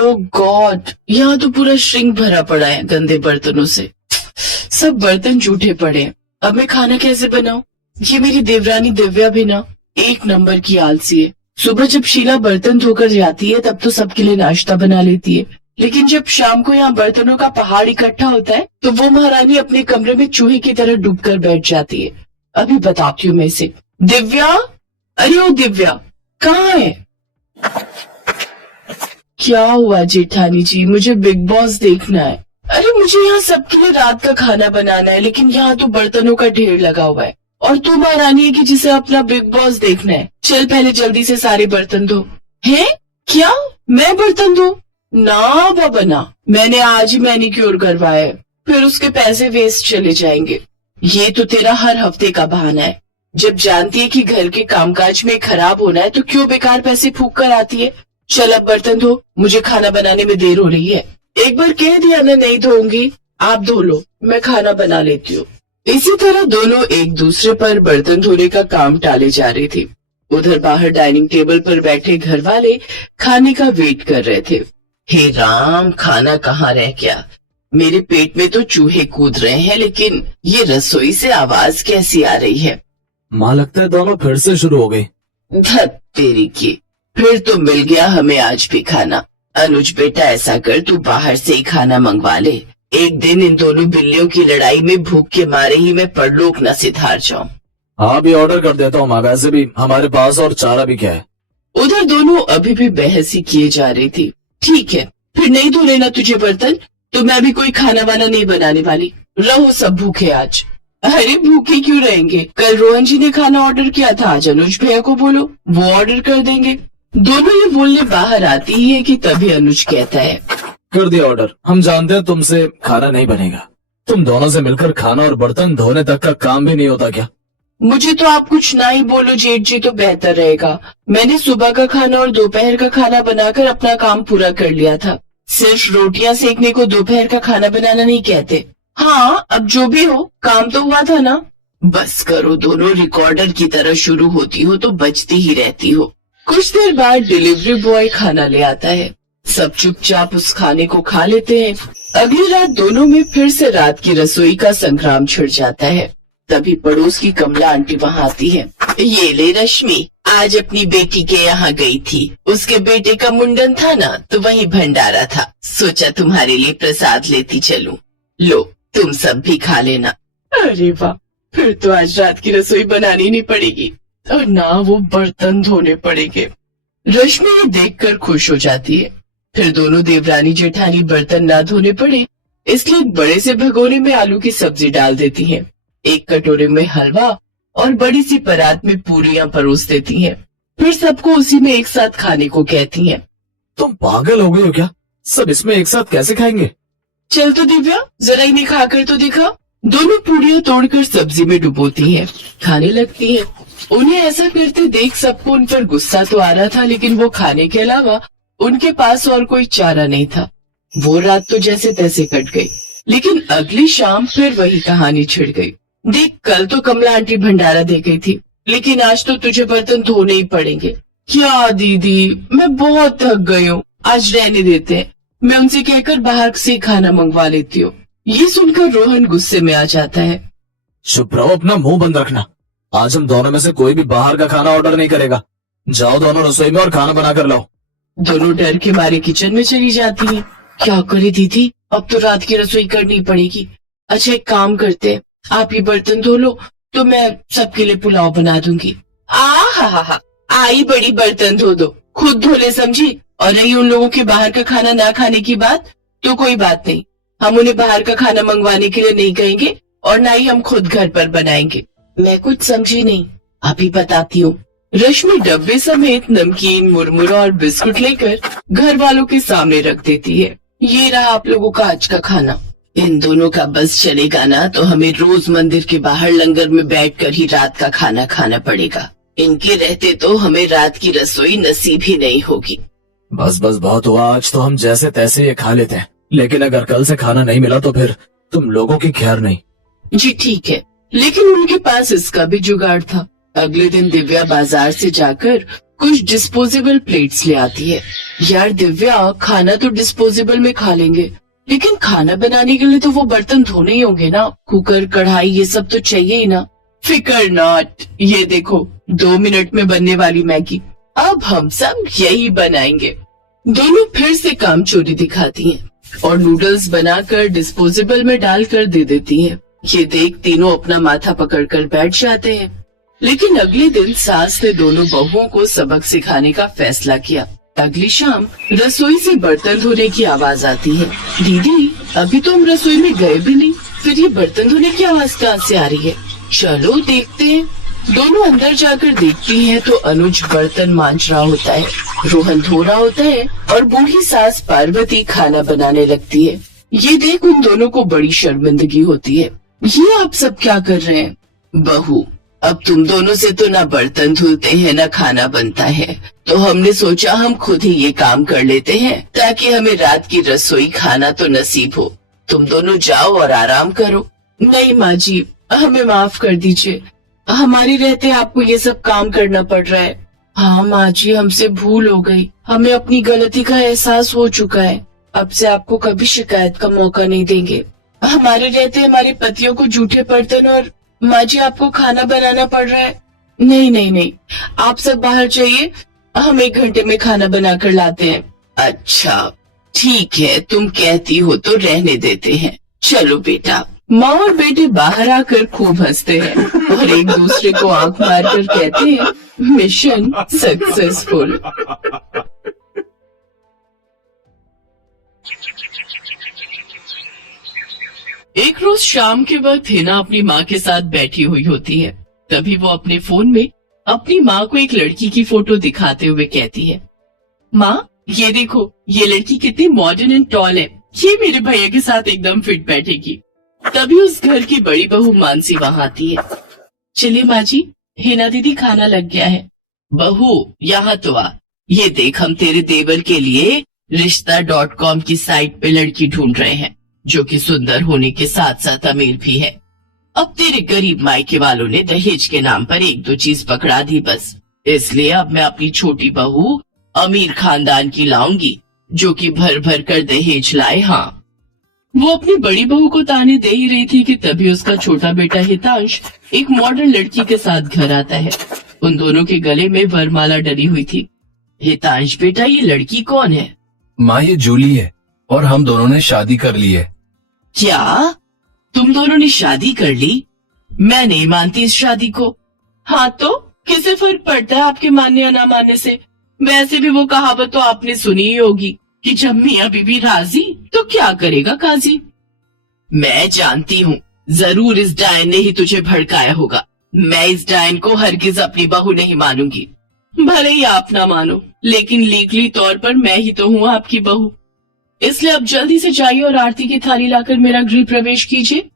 ओह God, यहाँ तो पूरा श्रिंक भरा पड़ा है गंदे बर्तनों से। सब बर्तन जूठे पड़े हैं। अब मैं खाना कैसे बनाऊं? ये मेरी देवरानी दिव्या भी ना एक नंबर की आलसी है। सुबह जब शीला बर्तन धोकर जाती है तब तो सबके लिए नाश्ता बना लेती है, लेकिन जब शाम को यहाँ बर्तनों का पहाड़ इकट्ठा होता है तो वो महारानी अपने कमरे में चूहे की तरह डूबकर बैठ जाती है। अभी बताती हूँ मैं इसे। दिव्या, अरे ओ दिव्या, कहाँ है? क्या हुआ जेठानी जी? मुझे बिग बॉस देखना है। अरे मुझे यहाँ सबके लिए रात का खाना बनाना है, लेकिन यहाँ तो बर्तनों का ढेर लगा हुआ है और तू महारानी है कि जिसे अपना बिग बॉस देखना है। चल पहले जल्दी से सारे बर्तन धो। हैं? क्या मैं बर्तन धो? ना बाबा ना, मैंने आज ही मैनिक्योर करवाया है, फिर उसके पैसे वेस्ट चले जाएंगे। ये तो तेरा हर हफ्ते का बहाना है। जब जानती है कि घर के कामकाज में खराब होना है तो क्यों बेकार पैसे फूक कर आती है। चल अब बर्तन धो, मुझे खाना बनाने में देर हो रही है। एक बार कह दिया ना नहीं धोऊंगी, आप धो लो, मैं खाना बना लेती हूँ। इसी तरह दोनों एक दूसरे पर बर्तन धोने का काम टाले जा रही थी। उधर बाहर डाइनिंग टेबल पर बैठे घर वाले खाने का वेट कर रहे थे। हे राम, खाना कहाँ रह गया? मेरे पेट में तो चूहे कूद रहे हैं, लेकिन ये रसोई से आवाज कैसी आ रही है? माँ लगता है दोनों फिर से शुरू हो गई। धत तेरी की, फिर तो मिल गया हमें आज भी खाना। अनुज बेटा ऐसा कर, तू बाहर से ही खाना मंगवा ले। एक दिन इन दोनों बिल्लियों की लड़ाई में भूख के मारे ही मैं परलोक न सिधार जाऊं। हाँ भी ऑर्डर कर देता हूँ माँ, वैसे भी हमारे पास और चारा भी क्या है। उधर दोनों अभी भी बहस ही किए जा रही थी। ठीक है, फिर नहीं धो लेना तुझे बर्तन, तो मैं भी कोई खाना वाना नहीं बनाने वाली। रहो सब भूखे आज। अरे भूखे क्यों रहेंगे? कल रोहन जी ने खाना ऑर्डर किया था, आज अनुज भैया को बोलो, वो ऑर्डर कर देंगे। दोनों ये बोलने बाहर आती ही है कि तभी अनुज कहता है, कर दिया ऑर्डर। हम जानते हैं तुमसे खाना नहीं बनेगा। तुम दोनों से मिलकर खाना और बर्तन धोने तक का काम भी नहीं होता क्या? मुझे तो आप कुछ ना ही बोलो जेठ जी तो बेहतर रहेगा। मैंने सुबह का खाना और दोपहर का खाना बनाकर अपना काम पूरा कर लिया था। सिर्फ रोटियां सेकने को दोपहर का खाना बनाना नहीं कहते। हाँ, अब जो भी हो, काम तो हुआ था ना। बस करो, दोनों रिकॉर्डर की तरह शुरू होती हो तो बचती ही रहती हो। कुछ देर बाद डिलीवरी बॉय खाना ले आता है। सब चुपचाप उस खाने को खा लेते हैं। अगली रात दोनों में फिर से रात की रसोई का संग्राम छिड़ जाता है। तभी पड़ोस की कमला आंटी वहाँ आती है। ये ले रश्मि, आज अपनी बेटी के यहाँ गई थी। उसके बेटे का मुंडन था ना, तो वहीं भंडारा था। सोचा तुम्हारे लिए प्रसाद लेती चलूं। लो, तुम सब भी खा लेना। अरे वाह, फिर तो आज रात की रसोई बनानी नहीं पड़ेगी और ना वो बर्तन धोने पड़ेंगे। रश्मि ये देखकर खुश हो जाती है। फिर दोनों देवरानी जेठानी बर्तन ना धोने पड़े इसलिए एक बड़े से भगोने में आलू की सब्जी डाल देती हैं। एक कटोरे में हलवा और बड़ी सी परात में पूरियां परोस देती हैं। फिर सबको उसी में एक साथ खाने को कहती हैं। तुम पागल हो गई हो क्या? सब इसमें एक साथ कैसे खाएंगे? चल तो दिव्या, जरा इन्हें खाकर तो दिखा। दोनों पूरियां तोड़कर सब्जी में डुबोती हैं, खाने लगती हैं। उन्हें ऐसा करते देख सबको उन पर गुस्सा तो आ रहा था, लेकिन वो खाने के अलावा उनके पास और कोई चारा नहीं था। वो रात तो जैसे तैसे कट गई, लेकिन अगली शाम फिर वही कहानी छिड़ गई। देख, कल तो कमला आंटी भंडारा दे गई थी, लेकिन आज तो तुझे बर्तन धोने ही पड़ेंगे। क्या दीदी, मैं बहुत थक गई हूँ, आज रहने देते हैं। मैं उनसे कहकर बाहर से खाना मंगवा लेती हूँ। ये सुनकर रोहन गुस्से में आ जाता है। चुप रहो, अपना मुंह बंद रखना। आज हम दोनों में से कोई भी बाहर का खाना ऑर्डर नहीं करेगा। जाओ दोनों रसोई में और खाना बना कर लाओ। दोनों डर के मारे किचन में चली जाती हैं। क्या करे दीदी, अब तो रात की रसोई करनी पड़ेगी। अच्छा एक काम करते हैं, आप ये बर्तन धो लो तो मैं सबके लिए पुलाव बना दूंगी। हा, आई बड़ी बर्तन धो दो, खुद धो ले समझी। और रही उन लोगों के बाहर का खाना ना खाने की बात, तो कोई बात नहीं, हम उन्हें बाहर का खाना मंगवाने के लिए नहीं कहेंगे और ना ही हम खुद घर पर बनाएंगे। मैं कुछ समझी नहीं, अभी बताती हूँ। रश्मि डब्बे समेत नमकीन, मुरमुरा और बिस्कुट लेकर घर वालों के सामने रख देती है। ये रहा आप लोगों का आज का खाना। इन दोनों का बस चलेगा ना तो हमें रोज मंदिर के बाहर लंगर में बैठकर ही रात का खाना खाना पड़ेगा। इनके रहते तो हमें रात की रसोई नसीब ही नहीं होगी। बस बस बहुत हुआ, आज तो हम जैसे तैसे ये खा लेते हैं, लेकिन अगर कल से खाना नहीं मिला तो फिर तुम लोगों की खैर नहीं। जी ठीक है, लेकिन उनके पास इसका भी जुगाड़ था। अगले दिन दिव्या बाजार से जाकर कुछ डिस्पोजेबल प्लेट्स ले आती है। यार दिव्या, खाना तो डिस्पोजेबल में खा लेंगे, लेकिन खाना बनाने के लिए तो वो बर्तन धोने ही होंगे ना। कुकर, कढ़ाई, ये सब तो चाहिए ही ना। फिकर नॉट, ये देखो 2 मिनट में बनने वाली मैगी। अब हम सब यही बनाएंगे। दोनों फिर से काम चोरी दिखाती हैं और नूडल्स बनाकर डिस्पोजेबल में डालकर दे देती हैं। ये देख तीनों अपना माथा पकड़कर बैठ जाते हैं। लेकिन अगले दिन सास ने दोनों बहुओं को सबक सिखाने का फैसला किया। अगली शाम रसोई से बर्तन धोने की आवाज आती है। दीदी, अभी तो हम रसोई में गए भी नहीं, फिर ये बर्तन धोने की आवाज कहाँ से आ रही है? चलो देखते हैं। दोनों अंदर जाकर देखती हैं तो अनुज बर्तन मांज रहा होता है, रोहन धो रहा होता है और बूढ़ी सास पार्वती खाना बनाने लगती है। ये देख उन दोनों को बड़ी शर्मिंदगी होती है। ये आप सब क्या कर रहे हैं? बहू, अब तुम दोनों से तो ना बर्तन धुलते हैं ना खाना बनता है, तो हमने सोचा हम खुद ही ये काम कर लेते हैं ताकि हमें रात की रसोई खाना तो नसीब हो। तुम दोनों जाओ और आराम करो। नहीं माँ जी, हमें माफ कर दीजिए, हमारे रहते आपको ये सब काम करना पड़ रहा है। हाँ माँ जी, हमसे भूल हो गई, हमें अपनी गलती का एहसास हो चुका है। अब से आपको कभी शिकायत का मौका नहीं देंगे। हमारे रहते हमारे पतियों को जूठे बर्तन और माँ जी आपको खाना बनाना पड़ रहा है। नहीं नहीं नहीं, आप सब बाहर जाइए, हम 1 घंटे में खाना बनाकर लाते हैं। अच्छा ठीक है, तुम कहती हो तो रहने देते हैं। चलो बेटा। माँ और बेटे बाहर आकर खूब हंसते हैं और एक दूसरे को आंख मारकर कहते हैं, मिशन सक्सेसफुल। एक रोज शाम के वक्त हिना अपनी माँ के साथ बैठी हुई होती है। तभी वो अपने फोन में अपनी माँ को एक लड़की की फोटो दिखाते हुए कहती है, माँ ये देखो, ये लड़की कितनी मॉडर्न एंड टॉल है, ये मेरे भैया के साथ एकदम फिट बैठेगी। तभी उस घर की बड़ी बहू मानसी वहाँ आती है। चलिए माँ जी, हिना दीदी खाना लग गया है। बहू यहाँ तो आ, ये देख हम तेरे देवर के लिए रिश्ता.com की साइट पे लड़की ढूंढ रहे हैं जो कि सुंदर होने के साथ साथ अमीर भी है। अब तेरे गरीब मायके वालों ने दहेज के नाम पर 1-2 चीज पकड़ा दी बस, इसलिए अब मैं अपनी छोटी बहू अमीर खानदान की लाऊंगी जो कि भर भर कर दहेज लाए। हाँ, वो अपनी बड़ी बहू को ताने दे ही रही थी कि तभी उसका छोटा बेटा हितांश एक मॉडर्न लड़की के साथ घर आता है। उन दोनों के गले में वरमाला डली हुई थी। हितांश बेटा, ये लड़की कौन है? माँ ये जूली है और हम दोनों ने शादी कर ली है। क्या तुम दोनों ने शादी कर ली? मैं नहीं मानती इस शादी को। हाँ तो किसे फर्क पड़ता है आपके मानने या ना मानने से? वैसे भी वो कहावत तो आपने सुनी ही होगी कि जब मियाँ बीबी राजी तो क्या करेगा काजी। मैं जानती हूँ, जरूर इस डायन ने ही तुझे भड़काया होगा। मैं इस डायन को हरगिज अपनी बहू नहीं मानूंगी। भले ही आप ना मानो, लेकिन लीगली तौर पर मैं ही तो हूँ आपकी बहू। इसलिए अब जल्दी से जाइए और आरती की थाली लाकर मेरा गृह प्रवेश कीजिए।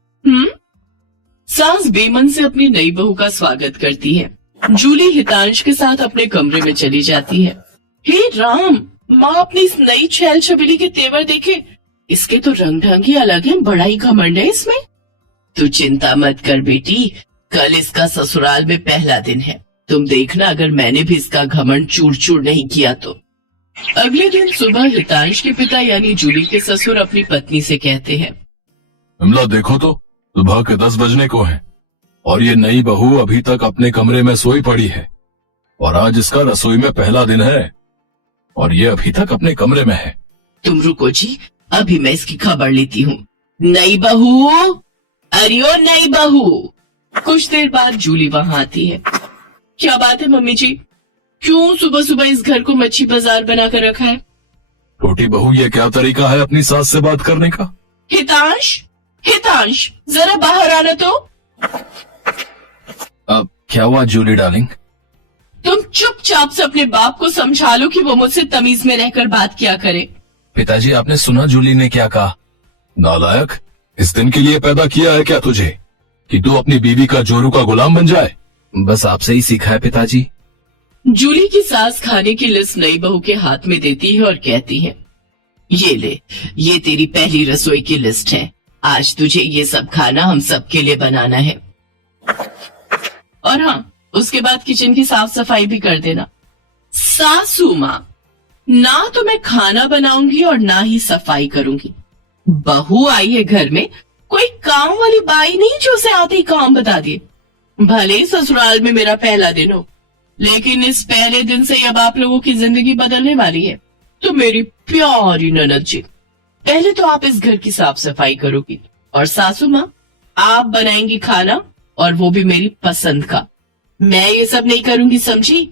सास बेमन से अपनी नई बहू का स्वागत करती है। जूली हितांश के साथ अपने कमरे में चली जाती है। हे राम, माँ अपनी इस नई छैल छबीली के तेवर देखे, इसके तो रंग ढंग ही अलग है, बड़ा ही घमंड है इसमें। तू चिंता मत कर बेटी, कल इसका ससुराल में पहला दिन है। तुम देखना अगर मैंने भी इसका घमंड चूर चूर नहीं किया तो। अगले दिन सुबह हितांश के पिता यानी जूली के ससुर अपनी पत्नी से कहते हैं, विमला देखो तो सुबह के 10 बजने को है और ये नई बहू अभी तक अपने कमरे में सोई पड़ी है और आज इसका रसोई में पहला दिन है और ये अभी तक अपने कमरे में है। तुम रुको जी, अभी मैं इसकी खबर लेती हूँ। नई बहू, अरे ओ नई बहू। कुछ देर बाद जूली वहाँ आती है। क्या बात है मम्मी जी, क्यों सुबह सुबह इस घर को मच्छी बाजार बना कर रखा है? छोटी बहू, ये क्या तरीका है अपनी सास से बात करने का? हितांश, हितांश जरा बाहर आना तो। अब क्या हुआ जूली डार्लिंग? तुम चुपचाप से अपने बाप को समझा लो कि वो मुझसे तमीज में रहकर बात किया करे। पिताजी, आपने सुना जूली ने क्या कहा? नालायक, इस दिन के लिए पैदा किया है क्या तुझे कि तू अपनी बीवी का जोरू का गुलाम बन जाए? बस आपसे ही सीखा है पिताजी। जूली की सास खाने की लिस्ट नई बहू के हाथ में देती है और कहती है, ये ले, ये तेरी पहली रसोई की लिस्ट है। आज तुझे ये सब खाना हम सबके लिए बनाना है। और हाँ, उसके बाद किचन की साफ सफाई भी कर देना। सासू माँ, ना तो मैं खाना बनाऊंगी और ना ही सफाई करूंगी। बहू आई है घर में, कोई काम वाली बाई नहीं जो उसे आते ही काम बता दे। भले ही ससुराल में मेरा पहला दिन हो, लेकिन इस पहले दिन से ही अब आप लोगों की जिंदगी बदलने वाली है। तो मेरी प्यारी ननद जी, पहले तो आप इस घर की साफ सफाई करोगी और सासू माँ आप बनाएंगी खाना, और वो भी मेरी पसंद का। मैं ये सब नहीं करूंगी, समझी?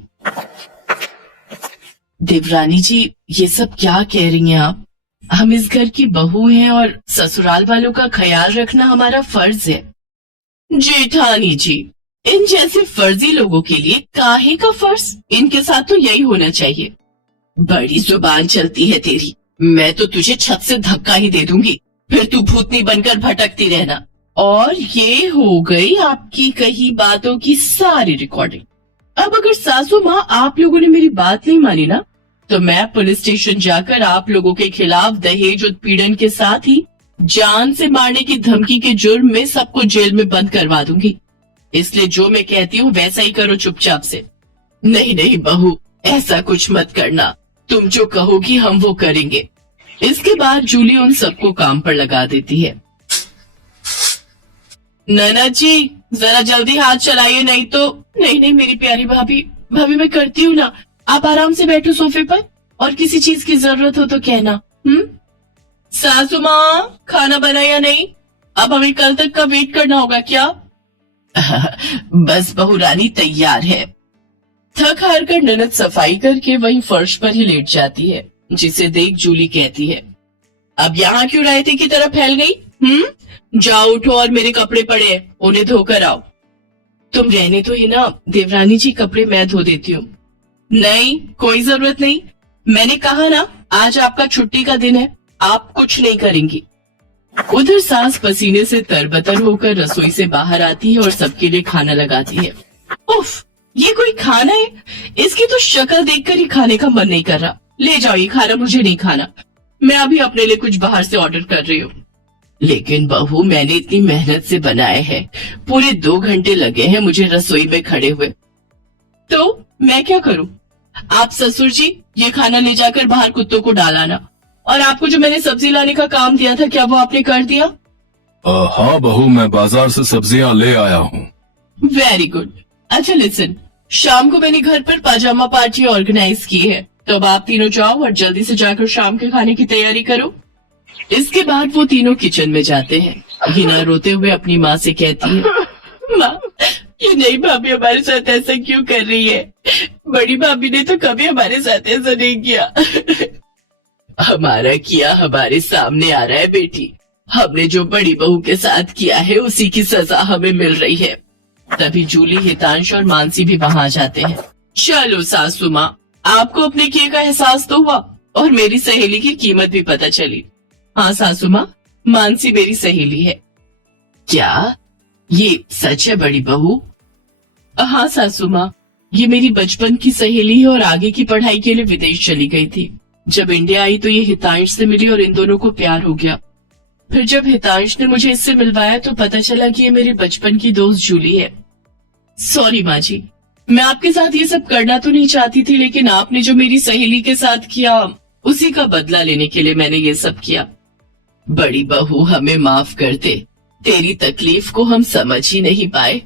देवरानी जी, ये सब क्या कह रही हैं आप? हम इस घर की बहू हैं और ससुराल वालों का ख्याल रखना हमारा फर्ज है। जेठानी जी, इन जैसे फर्जी लोगों के लिए काहे का फर्ज? इनके साथ तो यही होना चाहिए। बड़ी जुबान चलती है तेरी, मैं तो तुझे छत से धक्का ही दे दूंगी, फिर तू भूतनी बनकर भटकती रहना। और ये हो गई आपकी कही बातों की सारी रिकॉर्डिंग। अब अगर सासू माँ आप लोगों ने मेरी बात नहीं मानी ना, तो मैं पुलिस स्टेशन जाकर आप लोगों के खिलाफ दहेज उत्पीड़न के साथ ही जान से मारने की धमकी के जुर्म में सबको जेल में बंद करवा दूंगी। इसलिए जो मैं कहती हूँ वैसा ही करो चुपचाप से। नहीं नहीं बहू, ऐसा कुछ मत करना, तुम जो कहोगी हम वो करेंगे। इसके बाद जूली उन सबको काम पर लगा देती है। ननद जी, जरा जल्दी हाथ चलाइए, नहीं तो। नहीं नहीं मेरी प्यारी भाभी, भाभी मैं करती हूँ ना, आप आराम से बैठो सोफे पर, और किसी चीज की जरूरत हो तो कहना। सासू माँ, खाना बना या नहीं? अब हमें कल तक का वेट करना होगा क्या? बस बहू रानी तैयार है। थक हार कर ननद सफाई करके वहीं फर्श पर ही लेट जाती है, जिसे देख जूली कहती है, अब यहाँ क्यों रायते की तरह फैल गई? जाओ उठो और मेरे कपड़े पड़े हैं, उन्हें धोकर आओ। तुम रहने तो ही ना देवरानी जी, कपड़े मैं धो देती हूँ। नहीं, कोई जरूरत नहीं, मैंने कहा ना आज आपका छुट्टी का दिन है, आप कुछ नहीं करेंगी। उधर सास पसीने से तरबतर होकर रसोई से बाहर आती है और सबके लिए खाना लगाती है। उफ, ये कोई खाना है? इसकी तो शक्ल देखकर ही खाने का मन नहीं कर रहा। ले जाओ ये खाना, मुझे नहीं खाना, मैं अभी अपने लिए कुछ बाहर से ऑर्डर कर रही हूँ। लेकिन बहू, मैंने इतनी मेहनत से बनाए हैं, पूरे 2 घंटे लगे हैं मुझे रसोई में खड़े हुए, तो मैं क्या करूँ? आप ससुर जी ये खाना ले जाकर बाहर कुत्तों को डालाना, और आपको जो मैंने सब्जी लाने का काम दिया था, क्या वो आपने कर दिया? हाँ बहू, मैं बाजार से सब्जियां ले आया हूँ। Very good. अच्छा लिसन, शाम को मैंने घर पर पाजामा पार्टी ऑर्गेनाइज की है, तो अब आप तीनों जाओ और जल्दी से जाकर शाम के खाने की तैयारी करो। इसके बाद वो तीनों किचन में जाते हैं। हिना रोते हुए अपनी माँ से कहती है, माँ, ये नई भाभी हमारे साथ ऐसा क्यों कर रही है? बड़ी भाभी ने तो कभी हमारे साथ ऐसा नहीं किया। हमारा किया हमारे सामने आ रहा है बेटी, हमने जो बड़ी बहू के साथ किया है उसी की सजा हमें मिल रही है। तभी जूली, हितांश और मानसी भी वहां जाते हैं। चलो सासू माँ, आपको अपने किए का एहसास तो हुआ और मेरी सहेली की कीमत भी पता चली। हाँ सासू माँ, मानसी मेरी सहेली है। क्या ये सच है बड़ी बहू? हाँ सासू माँ, ये मेरी बचपन की सहेली है और आगे की पढ़ाई के लिए विदेश चली गई थी। जब इंडिया आई तो ये हितांश से मिली और इन दोनों को प्यार हो गया। फिर जब हितांश ने मुझे इससे मिलवाया तो पता चला कि ये मेरी बचपन की दोस्त जूली है। सॉरी माँ जी, मैं आपके साथ ये सब करना तो नहीं चाहती थी, लेकिन आपने जो मेरी सहेली के साथ किया उसी का बदला लेने के लिए मैंने ये सब किया। बड़ी बहू, हमें माफ कर दे, तेरी तकलीफ को हम समझ ही नहीं पाए।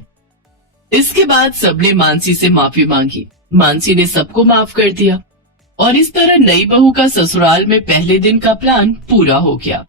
इसके बाद सबने मानसी से माफी मांगी। मानसी ने सबको माफ कर दिया और इस तरह नई बहू का ससुराल में पहले दिन का प्लान पूरा हो गया।